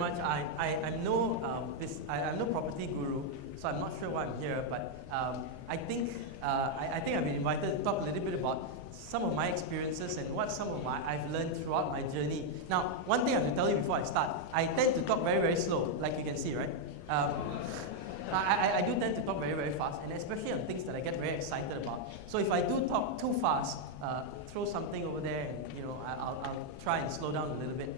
much. I'm no property guru, so I'm not sure why I'm here. But I think I've been invited to talk a little bit about some of my experiences and what I've learned throughout my journey. Now, one thing I have to tell you before I start: I tend to talk very, very slow, like you can see, right? I do tend to talk very, very fast, and especially on things that I get very excited about. So if I do talk too fast, throw something over there, and I'll try and slow down a little bit.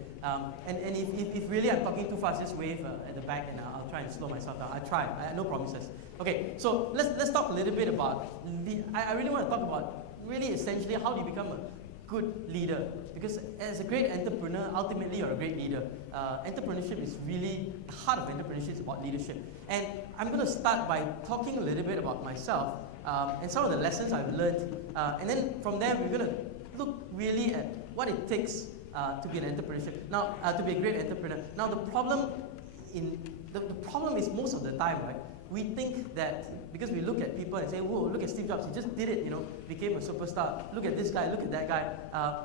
And if really I'm talking too fast, just wave at the back, and I'll try and slow myself down. I try. No promises. Okay, so let's talk a little bit about. I really want to talk about really essentially how do you become a good leader, because as a great entrepreneur, ultimately you're a great leader. Entrepreneurship is really, the heart of entrepreneurship is about leadership. And I'm going to start by talking a little bit about myself and some of the lessons I've learned. And then from there, we're going to look really at what it takes to be an entrepreneurship. Now, to be a great entrepreneur. Now, the problem is most of the time, right? We think that because we look at people and say, whoa, look at Steve Jobs, he just did it, became a superstar. Look at this guy, look at that guy.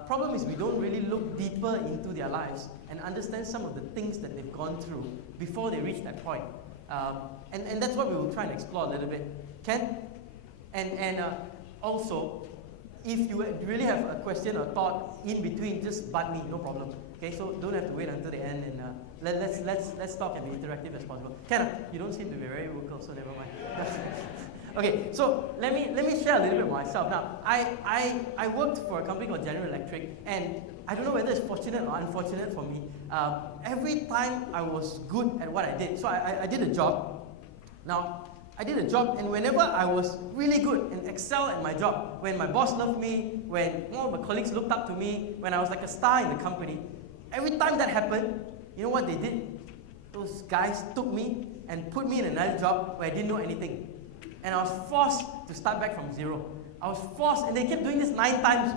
Problem is we don't really look deeper into their lives and understand some of the things that they've gone through before they reach that point. And that's what we will try and explore a little bit. Ken? And also, if you really have a question or thought in between, just butt me, no problem. Okay, so don't have to wait until the end, and let's talk and be interactive as possible. Ken, you don't seem to be very vocal, so never mind. Okay, so let me share a little bit of myself. Now, I worked for a company called General Electric, and I don't know whether it's fortunate or unfortunate for me. Every time I was good at what I did, so I did a job. Now, I did a job, and whenever I was really good and excelled at my job, when my boss loved me, when all my colleagues looked up to me, when I was like a star in the company, every time that happened, you know what they did? Those guys took me and put me in another job where I didn't know anything. And I was forced to start back from zero. I was forced, and they kept doing this 9 times.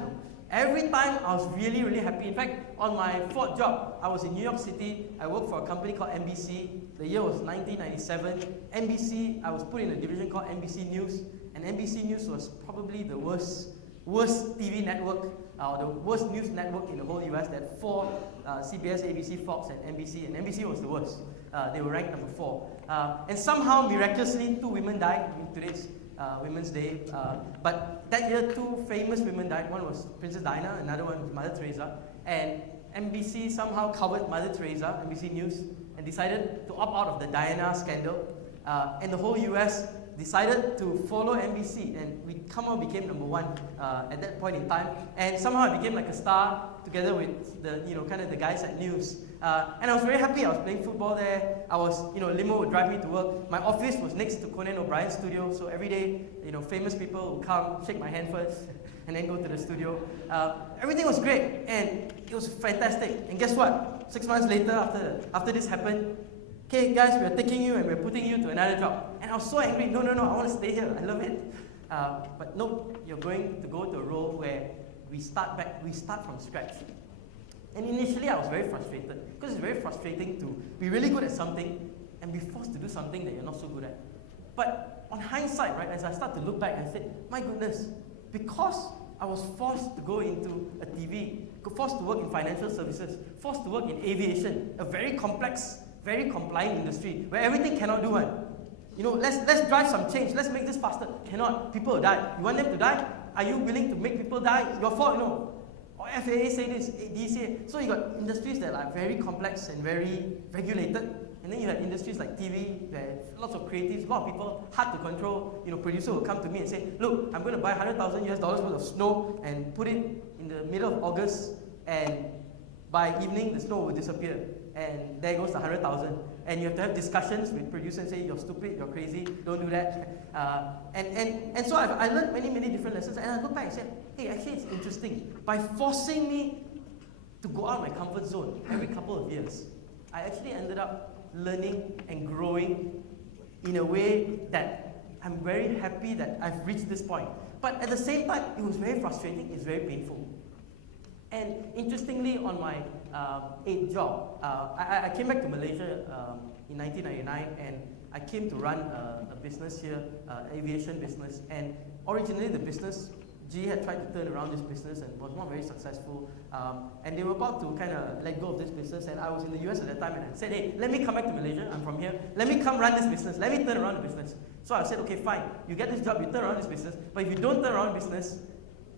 Every time I was really, really happy. In fact, on my 4th job, I was in New York City. I worked for a company called NBC. The year was 1997. NBC, I was put in a division called NBC News. And NBC News was probably the worst TV network, the worst news network in the whole US. They had 4, CBS, ABC, Fox, and NBC. And NBC was the worst. They were ranked number 4. And somehow, miraculously, 2 women died. Today's Women's Day. But that year, 2 famous women died. One was Princess Diana, another one was Mother Teresa. And NBC somehow covered Mother Teresa, NBC News, and decided to opt out of the Diana scandal. And the whole US decided to follow NBC, and we somehow became number 1 at that point in time. And somehow I became like a star together with the kind of the guys at News. And I was very happy. I was playing football there. I was, limo would drive me to work. My office was next to Conan O'Brien's studio, so every day, famous people would come, shake my hand first, and then go to the studio. Everything was great, and it was fantastic. And guess what? 6 months later, after this happened, okay, guys, we're taking you and we're putting you to another job. And I was so angry. No, I want to stay here. I love it. But no, you're going to go to a role where we start from scratch. And initially, I was very frustrated, because it's very frustrating to be really good at something and be forced to do something that you're not so good at. But on hindsight, right, as I start to look back and say, my goodness, because I was forced to go into a TV, forced to work in financial services, forced to work in aviation, a very complex, very compliant industry where everything cannot do one. Let's drive some change. Let's make this faster. Cannot. People will die. You want them to die? Are you willing to make people die? Your fault, Or FAA say this, DCA. So you got industries that are very complex and very regulated. And then you have industries like TV, where lots of creatives, a lot of people, hard to control. Producer will come to me and say, look, I'm going to buy $100,000 worth of snow and put it in the middle of August, and by evening, the snow will disappear. And there goes the 100,000. And you have to have discussions with producers and say, you're stupid, you're crazy, don't do that. And so I learned many, many different lessons. And I look back and said, hey, actually it's interesting. By forcing me to go out of my comfort zone every couple of years, I actually ended up learning and growing in a way that I'm very happy that I've reached this point. But at the same time, it was very frustrating, it's very painful. And interestingly, on my 8th job, I came back to Malaysia in 1999, and I came to run a business here, aviation business. And originally, the business GE had tried to turn around this business and was not very successful. And they were about to kind of let go of this business. And I was in the US at that time and I said, hey, let me come back to Malaysia. I'm from here. Let me come run this business. Let me turn around the business. So I said, okay, fine. You get this job, you turn around this business. But if you don't turn around the business,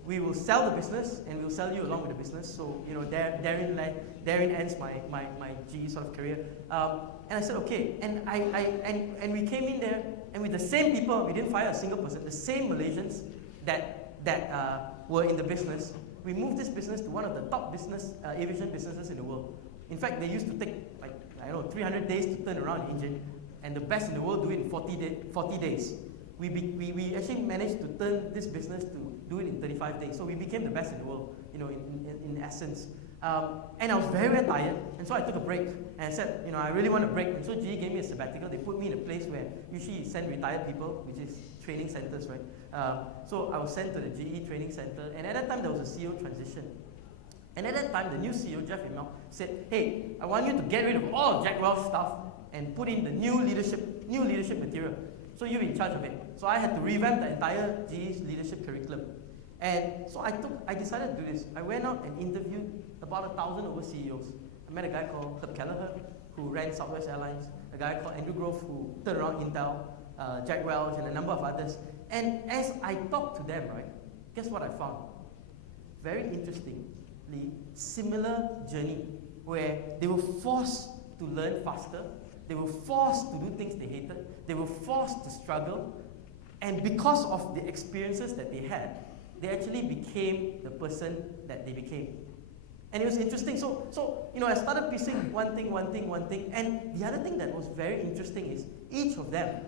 we will sell the business and we'll sell you along with the business. So, therein ends my GE sort of career. And I said, okay. And we came in there, and with the same people, we didn't fire a single person, the same Malaysians that were in the business, we moved this business to one of the top aviation businesses in the world. In fact, they used to take, 300 days to turn around an engine, and the best in the world do it in 40 days. We actually managed to turn this business to do it in 35 days. So we became the best in the world, in essence. And I was very, very tired, and so I took a break, and I said, I really want a break. And so GE gave me a sabbatical. They put me in a place where usually you send retired people, which is training centers, right? So I was sent to the GE training center, and at that time there was a CEO transition. And at that time, the new CEO, Jeff Immel, said, hey, I want you to get rid of all of Jack Welch's stuff and put in the new leadership material. So you're in charge of it. So I had to revamp the entire GE's leadership curriculum. And so I decided to do this. I went out and interviewed about 1,000 over CEOs. I met a guy called Herb Kelleher, who ran Southwest Airlines, a guy called Andrew Grove, who turned around Intel, Jack Welch, and a number of others. And as I talked to them, right, guess what I found? Very interestingly, similar journey, where they were forced to learn faster, they were forced to do things they hated, they were forced to struggle, and because of the experiences that they had, they actually became the person that they became. And it was interesting. So I started piecing one thing, and the other thing that was very interesting is each of them,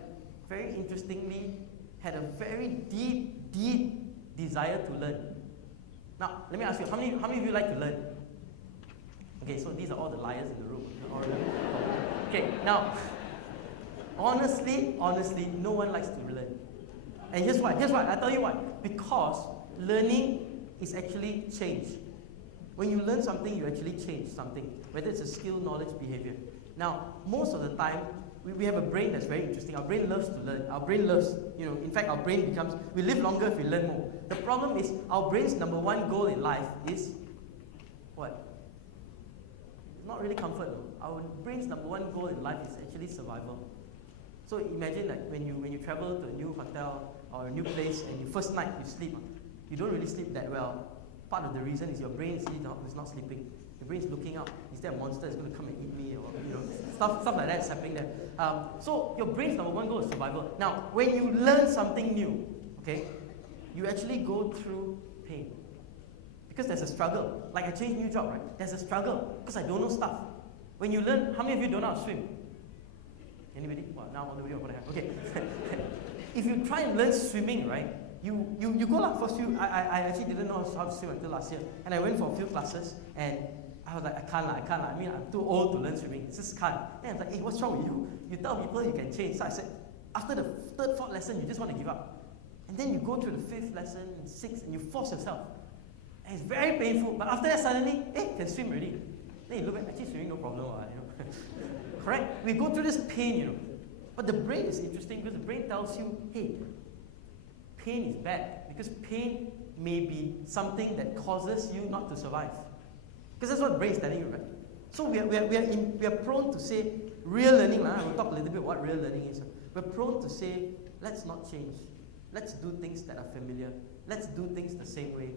very interestingly, had a very deep desire to learn. Now, let me ask you, how many of you like to learn? Okay, so these are all the liars in the room. Okay, now, honestly, no one likes to learn. And here's why. I'll tell you why. Because learning is actually change. When you learn something, you actually change something, whether it's a skill, knowledge, behavior. Now, most of the time, we have a brain that's very interesting. Our brain loves to learn. Our brain loves, in fact, our brain we live longer if we learn more. The problem is, our brain's number one goal in life is what? Not really comfort though. Our brain's number one goal in life is actually survival. So imagine when you travel to a new hotel or a new place and your first night you sleep, you don't really sleep that well. Part of the reason is your brain is not sleeping. Your brain's looking out. Is there a monster that's going to come and eat me, or stuff like that is happening there. So your brain's number one goal is survival. Now, when you learn something new, okay, you actually go through pain. Because there's a struggle. Like I changed new job, right? There's a struggle because I don't know stuff. When you learn, how many of you don't know how to swim? Anybody? Well, now on the video, okay. If you try and learn swimming, right, you go like first few. I actually didn't know how to swim until last year, and I went for a few classes, and I was like, I can't. I mean, I'm too old to learn swimming. It's just can't. And I was like, hey, what's wrong with you? You tell people you can change. So I said, after the third, fourth lesson, you just want to give up, and then you go through the fifth lesson, sixth, and you force yourself. And it's very painful, but after that suddenly, hey, can swim already. Then you look at, actually swimming no problem, Correct? We go through this pain, But the brain is interesting because the brain tells you, hey, pain is bad because pain may be something that causes you not to survive. Because that's what the brain is telling you, right? So we are prone to say, real learning, I will talk a little bit what real learning is. We're prone to say, let's not change. Let's do things that are familiar. Let's do things the same way.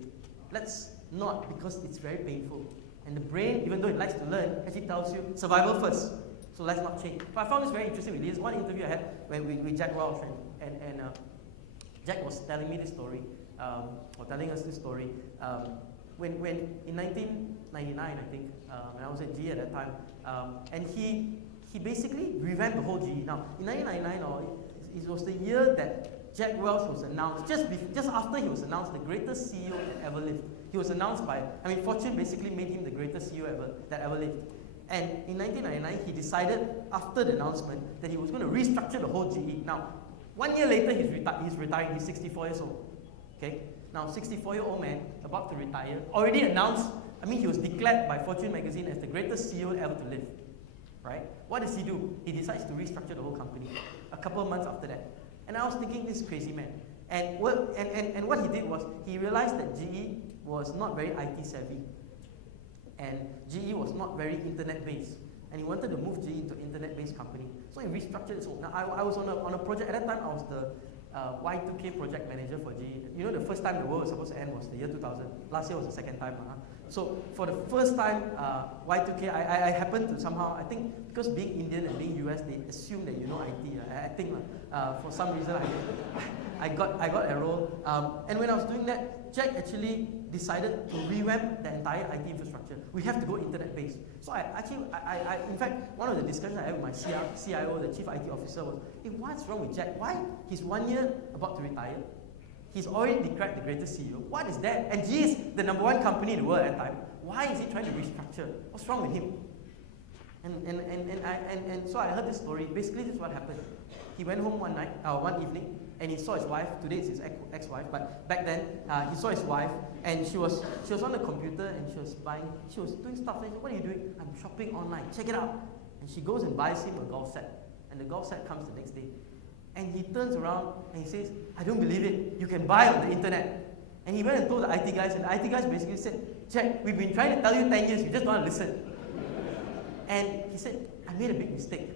Let's not, because it's very painful. And the brain, even though it likes to learn, actually tells you, survival first. So let's not change. But I found this very interesting. There's one interview I had with Jack Welch, and Jack was telling me this story, or telling us this story, when in 1999, I think, when I was at GE at that time, and he basically revamped the whole GE. Now, in 1999, it was the year that Jack Welch was announced, just after he was announced, the greatest CEO that ever lived. He was announced by, Fortune basically made him the greatest CEO that ever lived. And in 1999, he decided, after the announcement, that he was going to restructure the whole GE. Now, 1 year later, he's retiring. He's 64 years old. Okay? Now, 64-year-old man, about to retire, already announced, he was declared by Fortune magazine as the greatest CEO ever to live. Right? What does he do? He decides to restructure the whole company a couple of months after that. And I was thinking, this crazy man. And what he did was, he realized that GE was not very IT savvy. And GE was not very internet-based. And he wanted to move GE into an internet-based company. So he restructured his whole. Now, I was on a project, at that time I was the Y2K project manager for GE. You know, the first time the world was supposed to end was the year 2000. Last year was the second time. So for the first time, Y2K, I happened to somehow, I think because being Indian and being US, they assume that you know IT. I think for some reason I got a role. And when I was doing that, Jack actually decided to revamp the entire IT infrastructure. We have to go internet-based. So in fact, one of the discussions I had with my CIO, the Chief IT Officer, was, hey, what's wrong with Jack? Why? He's 1 year about to retire. He's already declared the greatest CEO. What is that? And GE is the #1 company in the world at that time. Why is he trying to restructure? What's wrong with him? And so I heard this story. Basically, this is what happened. He went home one evening, and he saw his wife. Today it's his ex-wife, but back then he saw his wife, and she was on the computer, and she was doing stuff. And he said, "What are you doing?" "I'm shopping online. Check it out." And she goes and buys him a golf set, and the golf set comes the next day. And he turns around and he says, "I don't believe it. You can buy on the internet." And he went and told the IT guys, and the IT guys basically said, "Jack, we've been trying to tell you 10 years. You just don't want to listen." And he said, "I made a big mistake.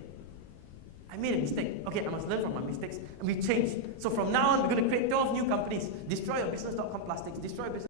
I made a mistake. Okay, I must learn from my mistakes." And we changed. So from now on, we're going to create 12 new companies. Destroy your business.com plastics. Destroy your business.